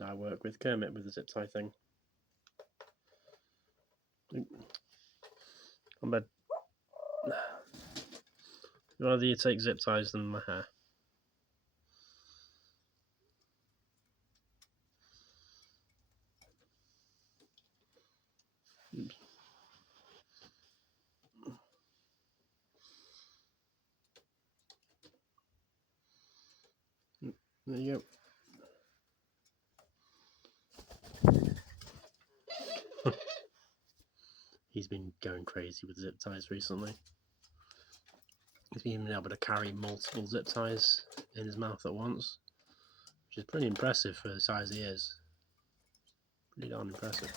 because I work with Kermit with the zip tie thing. On bed. I'd rather you take zip ties than my hair. Oops. There you go. He's been going crazy with zip ties recently. He's been able to carry multiple zip ties in his mouth at once, which is pretty impressive for the size he is. Pretty darn impressive.